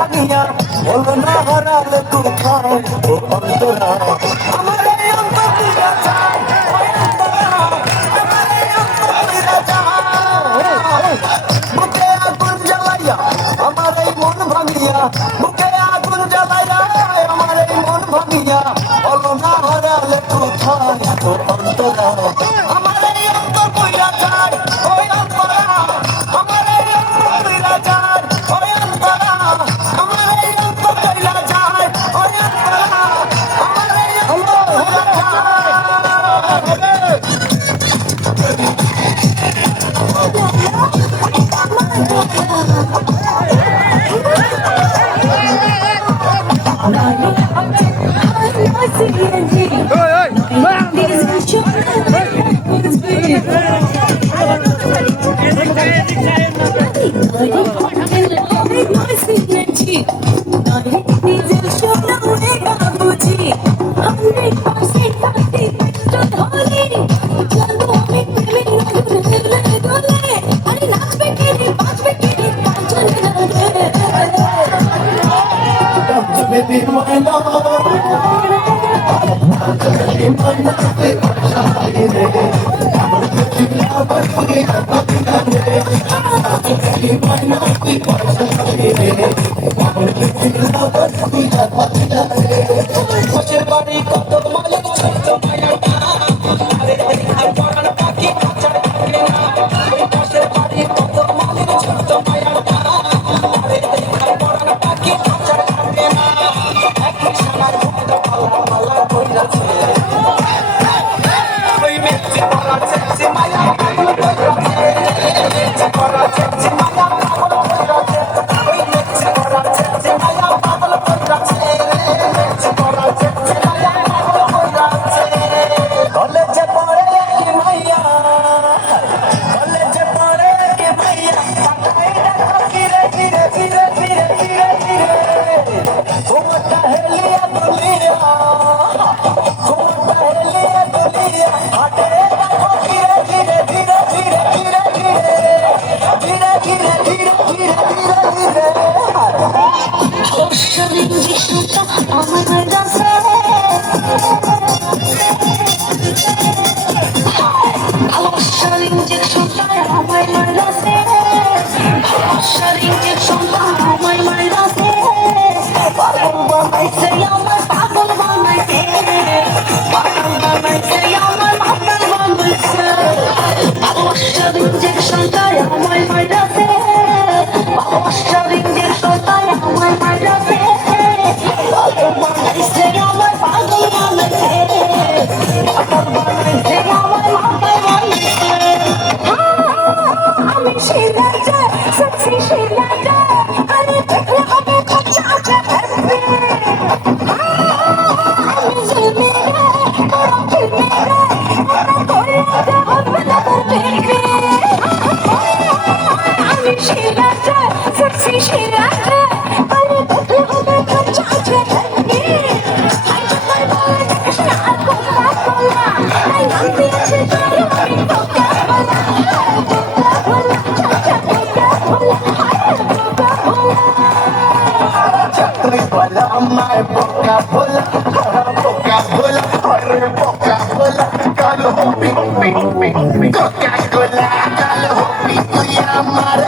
ভাঙিয়া বলো না হারালে কোথায় ও অন্তরা আমার এই অন্তর দিয়া যায় ওই অন্তরা আমার এই অন্তর দিয়া যায় বুকে আগুন জ্বালাইয়া আমার এই মন ভাঙিয়া বুকে আগুন জ্বালাইয়া আমার এই মন ভাঙিয়া বলো না হারালে কোথায় ও অন্তরা আমার এই অন্তর কইরা যায় ওই অন্তরা আমার এই অন্তর কইরা যায় ওই অন্তরা আমার এই অন্তর কইরা যায় ওই অন্তরা আমার এই অন্তর কইরা Baby, my Coca-Cola, kalau hobi, Coca-Cola, kalau hobi, tu yang marah.